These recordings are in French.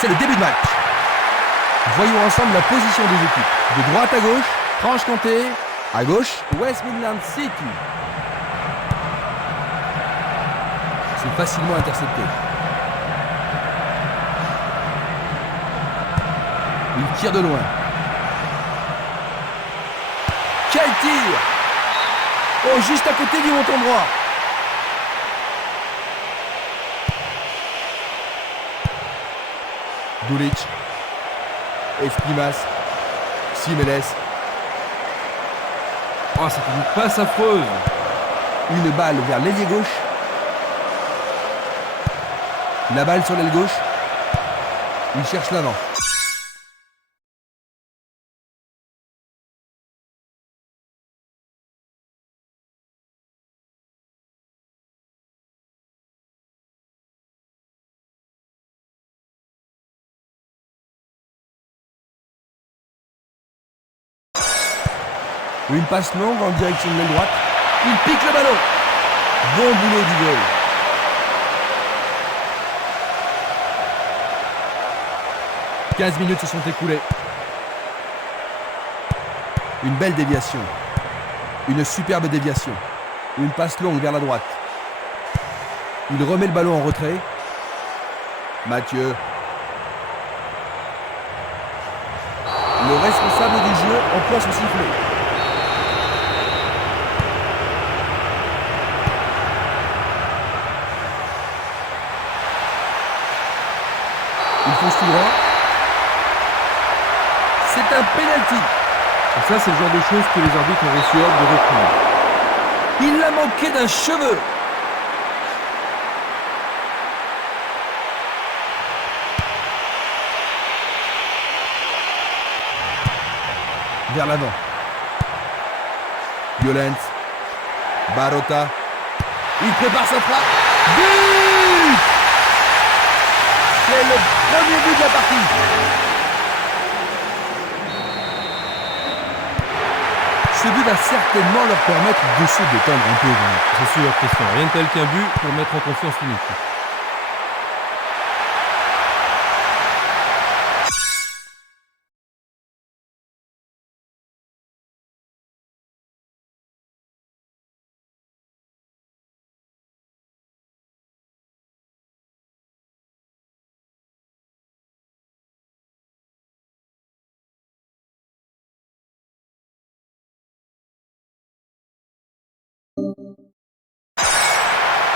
c'est le début de match. Voyons ensemble la position des équipes. De droite à gauche, Franche-Comté, à gauche, West Midlands City. C'est facilement intercepté. Il tire de loin. Quel tir! Oh, juste à côté du montant droit. Dulic. Espimas. Simeles. Oh, c'est une passe affreuse. Une balle vers l'ailier gauche. La balle sur l'aile gauche. Il cherche l'avant. Une passe longue en direction de l'aile droite. Il pique le ballon. Bon boulot du goal. « 15 minutes se sont écoulées. Une belle déviation. Une superbe déviation. Une passe longue vers la droite. Il remet le ballon en retrait. Mathieu. Le responsable du jeu emploie son sifflet. Il fonce tout droit. C'est un penalty. Et ça, c'est le genre de choses que les arbitres ont reçu ordre de reprendre. Il l'a manqué d'un cheveu. Vers l'avant. Violent. Barota. Il prépare sa frappe. But! C'est le premier but de la partie. Ce but va certainement leur permettre de se détendre un peu. C'est sûr, Christian. Rien de tel qu'un but pour mettre en confiance une équipe.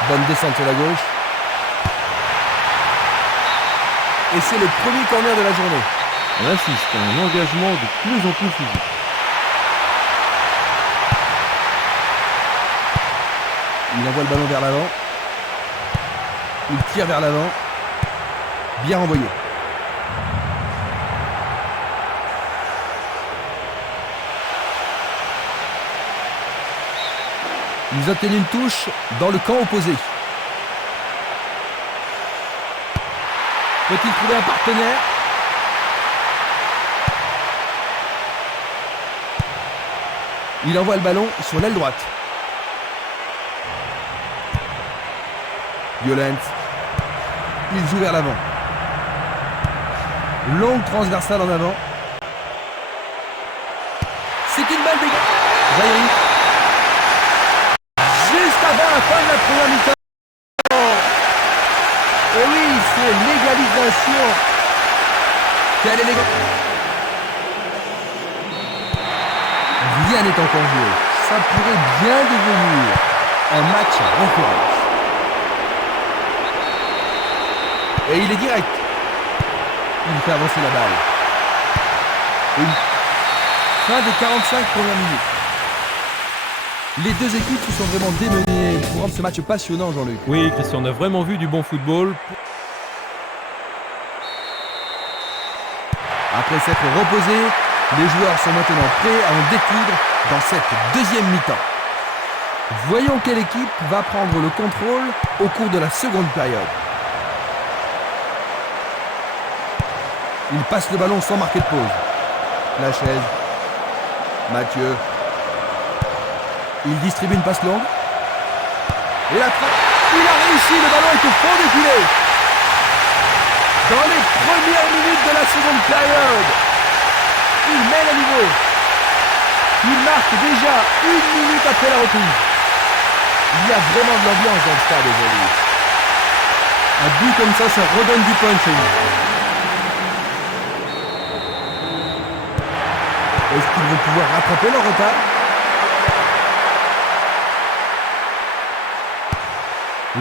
Bonne descente sur la gauche. Et c'est le premier corner de la journée. On assiste à un engagement de plus en plus physique. Il envoie le ballon vers l'avant. Il tire vers l'avant. Bien renvoyé. Ils obtiennent une touche dans le camp opposé. Peut-il trouver un partenaire? Il envoie le ballon sur l'aile droite. Violent. Il joue vers l'avant. Longue transversale en avant. C'est une balle dégagée. Zaïri. Juste avant la fin de la première mi-temps. Et oui, c'est l'égalisation. Quelle élégance. Rien n'est encore joué. Ça pourrait bien devenir un match revanche. Et il est direct. Il fait avancer la balle. Une fin des 45 premières minutes. Les deux équipes se sont vraiment démenées pour rendre ce match passionnant, Jean-Luc. Oui, Christian, on a vraiment vu du bon football. Après s'être reposés, les joueurs sont maintenant prêts à en découdre dans cette deuxième mi-temps. Voyons quelle équipe va prendre le contrôle au cours de la seconde période. Il passe le ballon sans marquer de pause. La chaise. Mathieu. Il distribue une passe longue. Et la frappe. Il a réussi, le ballon est au fond du filet. Dans les Première minute de la seconde période. Il mène à nouveau. Il marque déjà 1 minute après la reprise. Il y a vraiment de l'ambiance dans le stade aujourd'hui. Un but comme ça redonne du punch. Est-ce qu'ils vont pouvoir rattraper leur retard?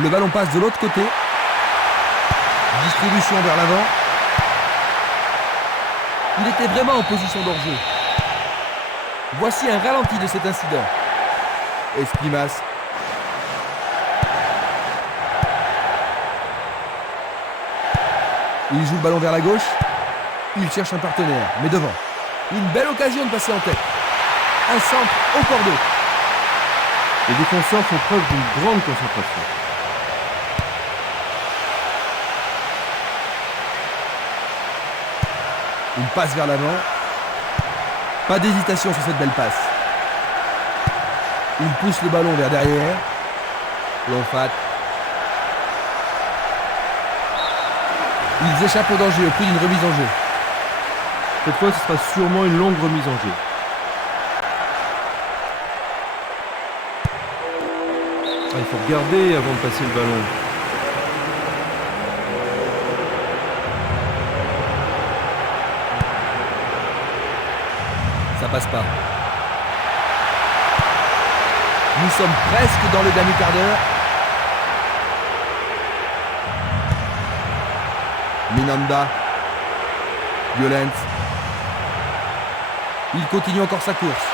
Le ballon passe de l'autre côté. Distribution vers l'avant. Il était vraiment en position d'hors-jeu. Voici un ralenti de cet incident. Esquimas. Il joue le ballon vers la gauche. Il cherche un partenaire, mais devant. Une belle occasion de passer en tête. Un centre au cordeau. Les défenseurs font preuve d'une grande concentration. Une passe vers l'avant. Pas d'hésitation sur cette belle passe. Il pousse le ballon vers derrière. Lonfat. Ils échappent au danger au prix d'une remise en jeu. Cette fois, ce sera sûrement une longue remise en jeu. Il faut regarder avant de passer le ballon. Ça passe pas. Nous sommes presque dans le dernier quart d'heure. Minanda. Violent. Il continue encore sa course.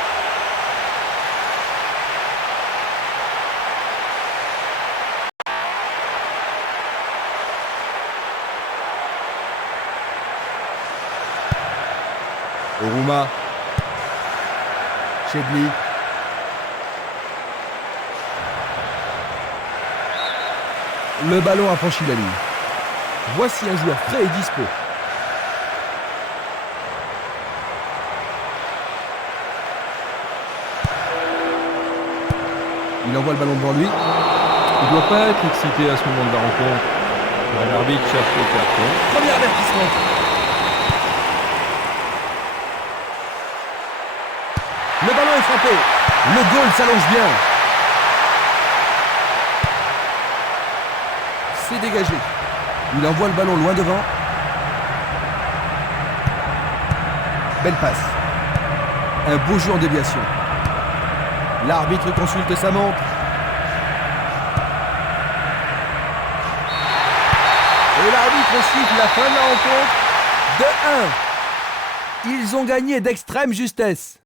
Oruma. Chedli. Le ballon a franchi la ligne. Voici un joueur frais et dispo. Il envoie le ballon devant lui. Il ne doit pas être excité à ce moment de la rencontre. L'arbitre cherche le carton. Premier avertissement. Le ballon est frappé. Le goal s'allonge bien. C'est dégagé. Il envoie le ballon loin devant. Belle passe. Un beau jeu en déviation. L'arbitre consulte sa montre. Et l'arbitre siffle la fin de la rencontre de 1. Ils ont gagné d'extrême justesse.